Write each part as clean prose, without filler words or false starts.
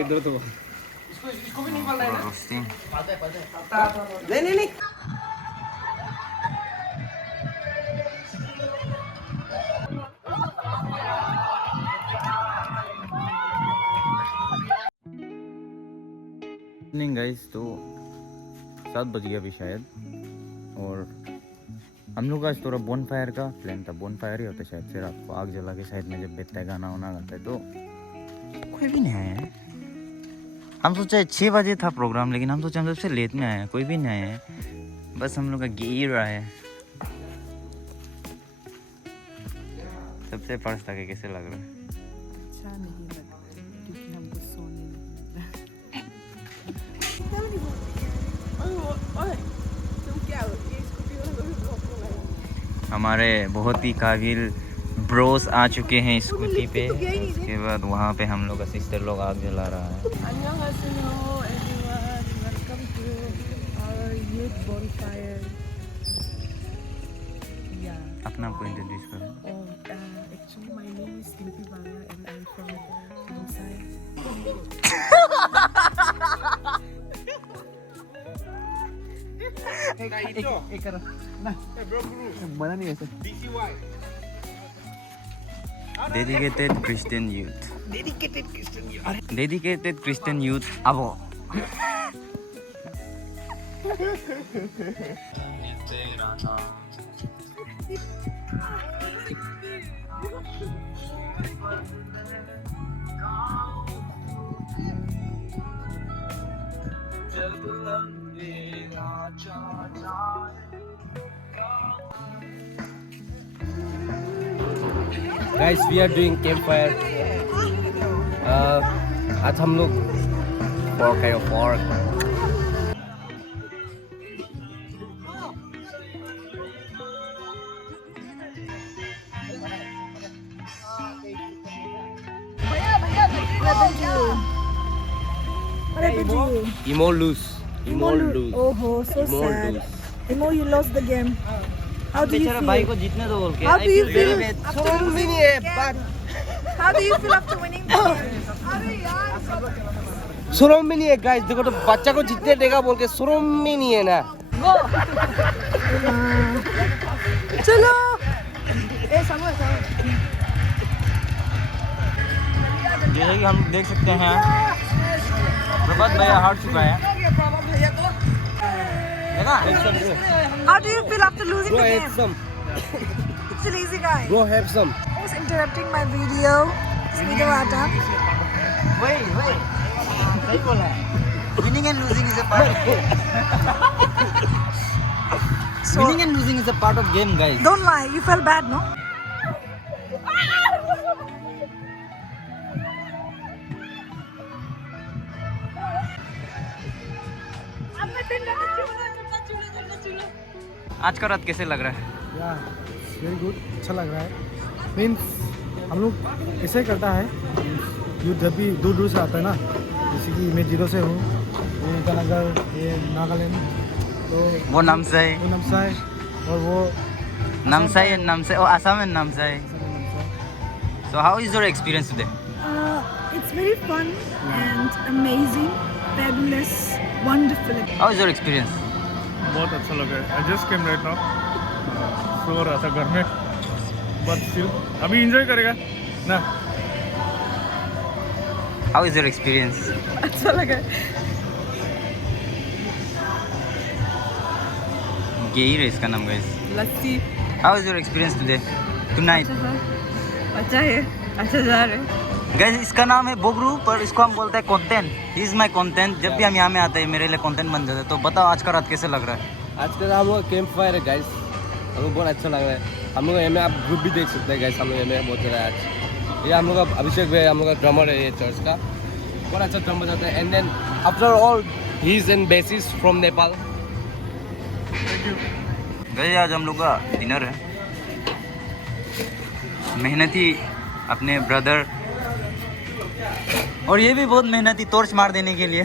इधर तो इसको भी नहीं पड़ रहा है नहीं नहीं गाइस, तो 7 बज गया अभी शायद। और हम लोग का आज थोड़ा बोन फायर का प्लान था। बोन फायर ही होता है शायद से, रात को आग जला के साइड में जब बैठता है गाना वाना गाता है। तो कोई भी नहीं आया है। हम सोचा 6 बजे था प्रोग्राम, लेकिन हम सोचा हम सबसे लेट में आए हैं, कोई भी नहीं आया है। बस हम लोग का गिर रहा है। सबसे फर्स्ट था, कैसे लग रहा है? अच्छा नहीं लग रहा क्योंकि हमको सोने नहीं मिल रहा। तुम क्या हो? ये स्कूटी वाला को भी ब्लॉक लगाया। हमारे बहुत ही काबिल ब्रोस आ चुके हैं स्कूटी पे। उसके बाद वहाँ पे हम लोग का सिस्टर लोग आग जला रहा है। Annyeonghaseyo everyone, welcome to our youth bonfire. Yeah. अपना आपको इंट्रोड्यूस करो। Actually my name is Lipi Banga and I'm from Namsai. एक करो ना बना नहीं ऐसे। Dedicated Christian youth. Dedicated Christian youth. Abo. Guys we are doing campfire. आज हम लोग Pork kayo pork. What happened to you? Imo lose. Oh, so sad. Imo, you lost the game. How do you बेचारा भाई feel? को जीतने दो बोल के। How do you feel? How do you feel after winning the game? शर्म भी नहीं है गाइस। देखो तो बच्चा को जीतने देगा बोल के शर्म भी नहीं है ना। चलो। जैसे कि हम देख सकते हैं, प्रभात भैया हार चुका है। देखा? How do you feel after losing Bro the have game? some. It's an easy guy. Bro have some. Who's interrupting my video? It's video Ata. वही सही बोला है। Winning and losing is a part of game. Winning and losing is a part of game, guys. Don't lie. You felt bad, no? आज का रात कैसे लग रहा है? वेरी गुड, अच्छा लग रहा है। मीन्स हम लोग ऐसे करता है, यूथ जब भी दूर दूर से आता है ना, जैसे कि मैं जीरो से हूँ, वो ईटानगर, ये नागालैंड, तो वो नामसाई, वो नमसाई और वो नामसाई और Assam and Namsai. So how is your experience today? It's very fun and amazing, fabulous, wonderful. How is your experience? बहुत अच्छा लगा है। I just came right now, सो रहा था घर में, बट स्टिल अभी एंजॉय करेगा ना। How is your experience? अच्छा लगा। गेर है इसका नाम guys. Lassi How is your experience today? Tonight. अच्छा है, अच्छा जा रहे। Guys, इसका नाम है बोगरू, पर इसको हम बोलते हैं content. He is my content. जब भी हम यहाँ में आते हैं मेरे लिए कंटेंट बन जाता है। तो बताओ आज का रात कैसे लग रहा है? आज का हम लोग कैंप फायर है गाइस। हमको बहुत अच्छा लग रहा है। हम लोग एम आप ग्रुप भी देख सकते हैं गाइस। हम लोग एम बहुत जगह आज ये हम लोग का अभिषेक भाई, हम लोग का ड्रमर है ये चर्च का। बहुत अच्छा ड्रम बजाता है। And then after all he is an basis from Nepal. Guys आज हम लोग का डिनर है। मेहनती अपने ब्रदर, और ये भी बहुत मेहनती टॉर्च मार देने के लिए।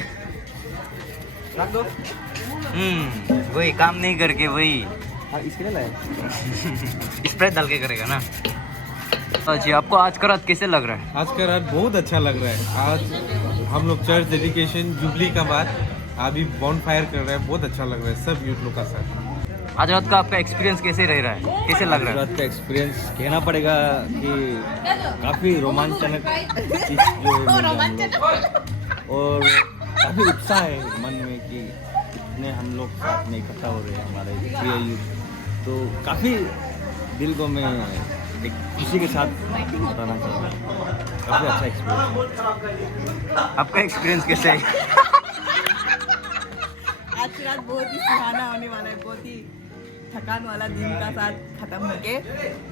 वही काम नहीं करके वही इसके लिए स्प्रे डाल के करेगा ना। अच्छा, आपको आज का रात कैसे लग रहा है? आज का रात बहुत अच्छा लग रहा है। आज हम लोग चर्च डेडिकेशन जुबली का बाद अभी बॉन फायर कर रहे हैं, बहुत अच्छा लग रहा है सब यूथ लोग का साथ। आज रात का आपका एक्सपीरियंस कैसे रह रहा है, कैसे लग रहा है? रात का एक्सपीरियंस कहना पड़ेगा कि काफ़ी रोमांचक चीज़ जो मिला हम लोग, और काफ़ी उत्साह है मन में कि इतने हम लोग साथ में इकट्ठा हो रहे हैं हमारे प्रिय यूथ, तो काफ़ी दिल को मैं एक खुशी के साथ बताना चाहता हूँ। काफ़ी अच्छा एक्सपीरियंस। आपका एक्सपीरियंस कैसे है? आज की रात बहुत ही सुहाना होने वाला है, बहुत ही थकान वाला दिन का साथ खत्म होके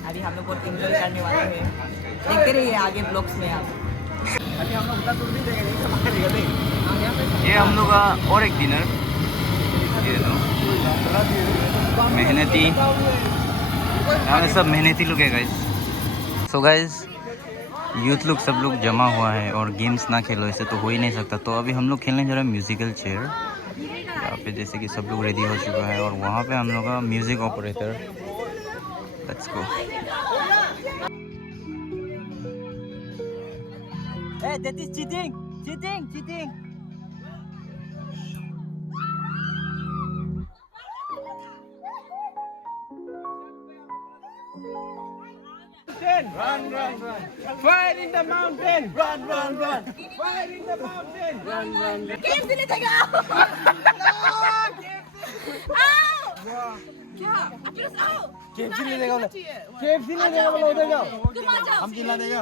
अभी हम लोग बहुत एंजॉय करने वाले हैं। देखते रहिए आगे ब्लॉग्स में आप। अभी हम लोग उधर दूर नहीं देंगे, ये हम लोग का और एक डिनर, ये लो मेहनती, यहाँ सब मेहनती लोग है गाइस। सो गाइस यूथ लोग सब लोग जमा हुआ है और गेम्स ना खेलो ऐसे तो हो ही नहीं सकता, तो अभी हम लोग खेलने जा रहे हैं म्यूजिकल चेयर। यहाँ पे जैसे कि सब लोग रेडी हो चुका है और वहाँ पे हम लोग का music operator. Let's go. Hey, that is cheating! Cheating! Cheating! Fire in the mountain! Run, run, run! Fire in the mountain! Run, run, run! KFC ले जाएगा KFC ले जाएगा, KFC ले जाएगा, बोलो उधर जाओ। हम जिला देगा।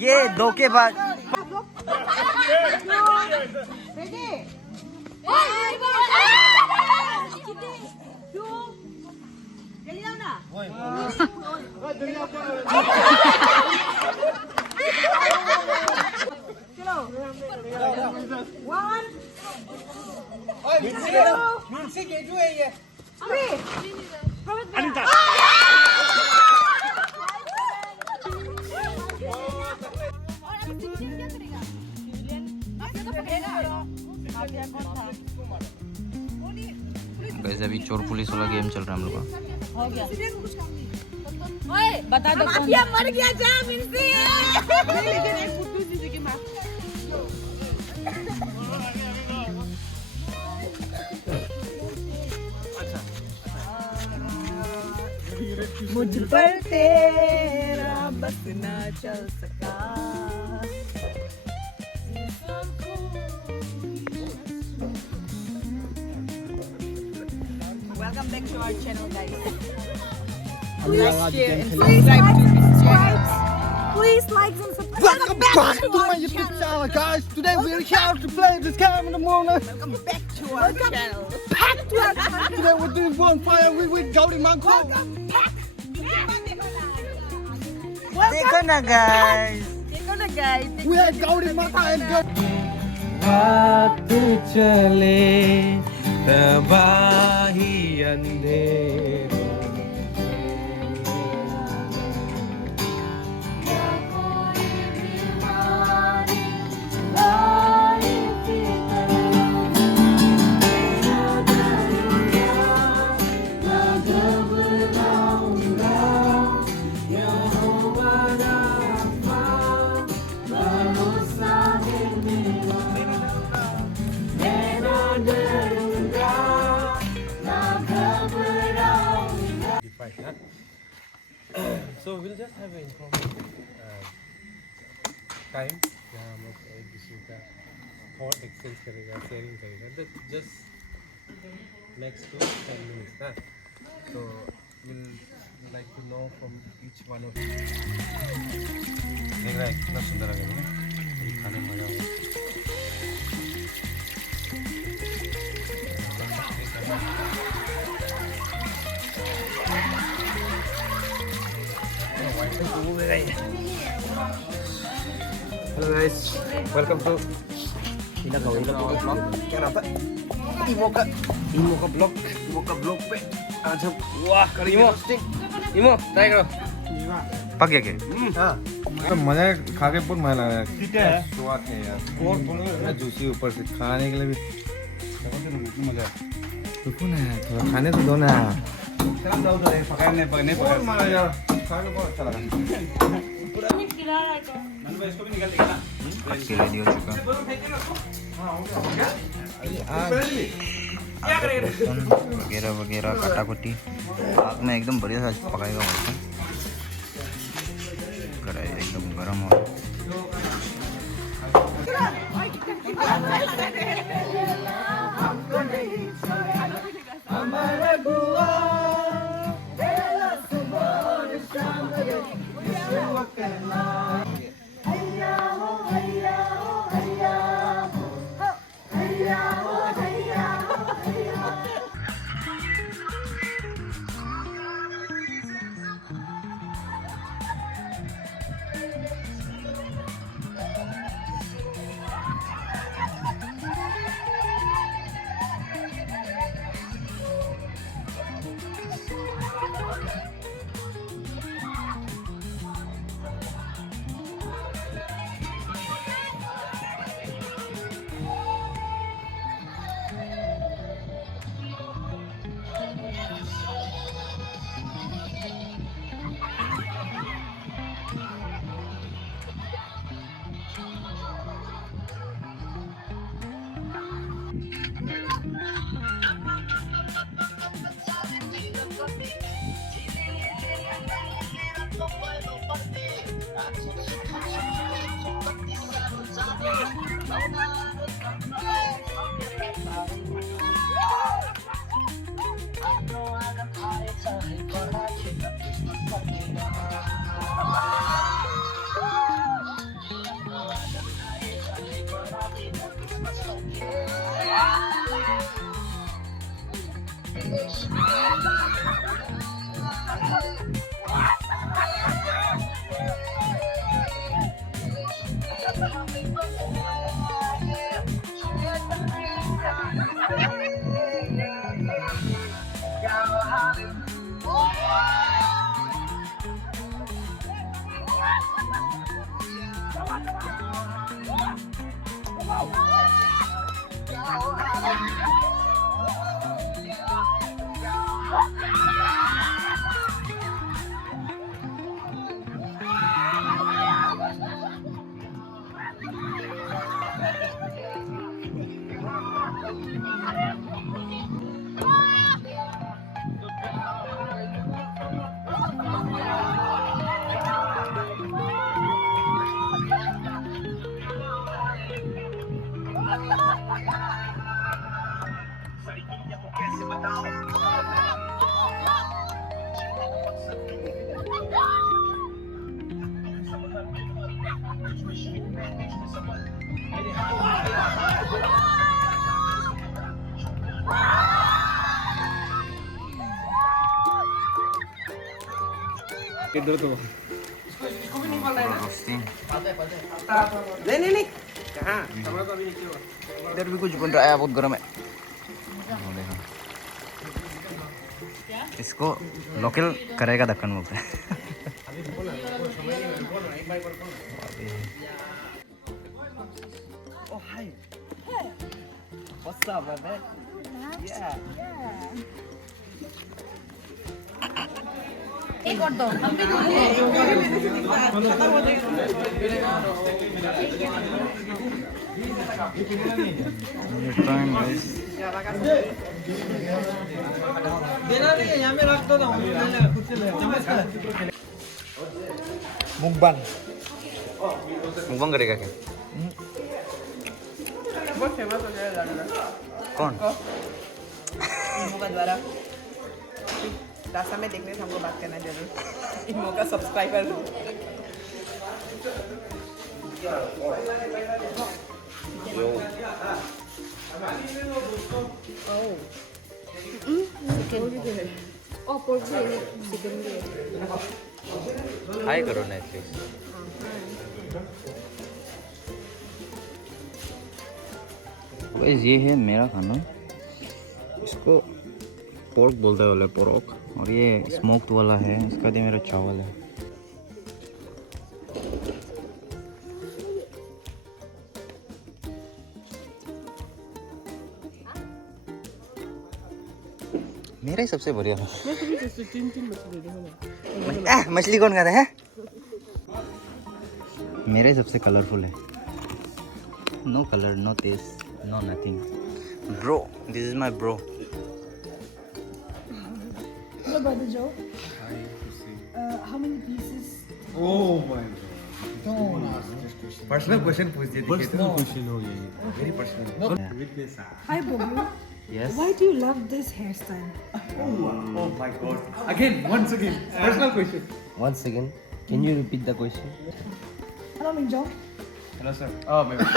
ये दो के बाद गाइस अभी चोर पुलिस वाला गेम चल रहा है हम लोग का। बता दो माफिया मर गया जा मिनसी मुझ पर तेरा बस ना चल सका। Welcome back to our channel, guys. Please share and subscribe to this channel. Please like and subscribe. Welcome back to my YouTube channel, guys. Today we're here to play this game in the morning. Welcome back to our channel. Back to our channel. Today we're doing bonfire with Gaudi Manko. देखो ना guys, देखो ना guys. We have Gaudi Manko and Gaudi. रात चले तबाही अंधेर, So we'll just have an informal time जहाँ हम लोग एक दूसरे का थॉट एक्सचेंज करेगा, शेयरिंग करेगा, तो just next to 10 minutes ना, तो we'll like to know from each one of you। देख रहा है कितना सुंदर लग रहा है ना, ये खाने में मजा आएगा। Hello guys, welcome to vlog। क्या नाम था? इमो का ब्लॉग पे आज हम वाह इमो ट्राई करो। पक गया क्या? तो मजा खा के बहुत मजा लग रहा है। स्वाद है यार, बहुत जूसी ऊपर से खाने के लिए भी मजा। रुको ना थोड़ा खाने तो दो ना। बहुत मजा यार। खा के बहुत अच्छा लगा। आज के रेडी हो चुका। वगैरह वगैरह काटाकुटी रात में एकदम बढ़िया सा पकाएगा बोलते हैं। कढ़ाई एकदम गर्म हो। इधर तो रोस्टिंग नहीं कहाँ इधर भी कुछ बन रहा है, बहुत गर्म है। इसको लोकल करेगा दक्कन बोलते हैं। Oh, hi. What's up, my man? Yeah. एक और दो मुकबान मुकबांग करेगा क्या? बहुत फेमस हो गया कौन? इमो का द्वारा रास्ता में देखने से हमको बात करना जरूर। इमो का सब्सक्राइबर हाय करो ना प्लीज। गाइस ये है मेरा खाना, इसको पोर्क बोलते हैं वाले पोर्क, और ये स्मोक्ड वाला है, इसका ये मेरा चावल है। मेरा ही सबसे बढ़िया है। मछली कौन खाता है? मेरे सबसे कलरफुल है. No colour, no taste, no nothing. Bro, this is my bro. Hello, brother Joe. How many pieces? Personal question पूछ दिए. पर्सनल क्वेश्चन हो गया ये. Very personal. Witness. Hi, Bobby. Yes. Why do you love this hairstyle? Oh my god. Again, once again. Personal question. Once again, can you repeat the question? Hello, Minjo. Hello, sir. Oh, my god.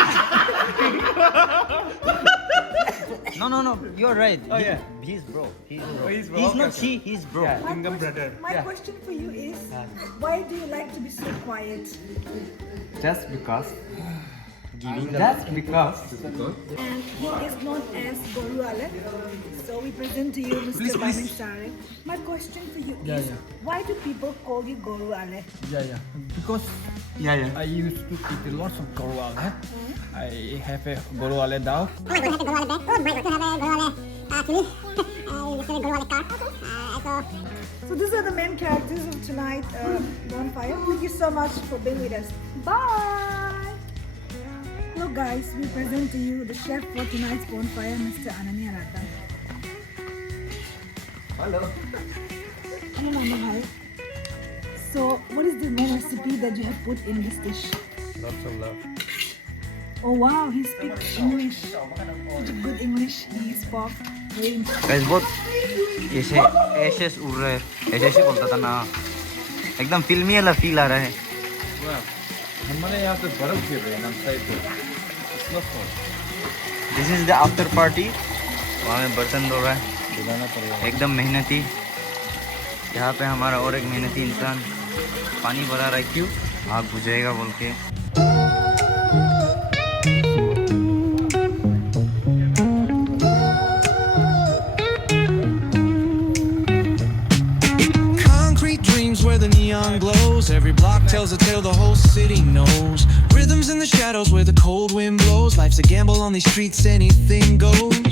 No. You're right. Oh, yeah. He's bro. He's bro. Oh, he's bro. He's Okay, not okay. she. He's bro. Yeah. Kingdom brother. My question for you is, why do you like to be so quiet? Just because. Giving the. Just because. And he is known as Goru Ale. So we present to you Mr. Bamin Sare. My question for you is, why do people call you Goru Ale? Yeah. Because Yeah. I used to eat lots of gorwale. I have a gorwale dog. So these are the main characters of tonight bonfire. Thank you so much for being with us. Bye. Hello guys, we present to you the chef for tonight's bonfire, Mr. Ananya Ratan. Hello. Hello Mama, hi. So what is the main recipe that you have put in this dish? Lots of love. Oh wow, he speaks English. Such a good English he spoke. Very interesting. Guys, बहुत ऐसे उड़ रहे हैं. ऐसे बोलता था ना. एकदम फिल्मी वाला फील आ रहा है. हमारे यहाँ पे बर्फ गिर रही है ना साइड पे. This is the after party. वहाँ में बर्तन धो रहा है. एकदम मेहनती. यहाँ पे हमारा और एक मेहनती इंसान पानी भरा रहा है. क्यों? आग बुझाएगा बोल के. Concrete dreams where the neon glows. Every block tells a tale the whole city knows. Rhythms in the shadows where the cold wind blows. Life's a gamble on these streets, anything goes.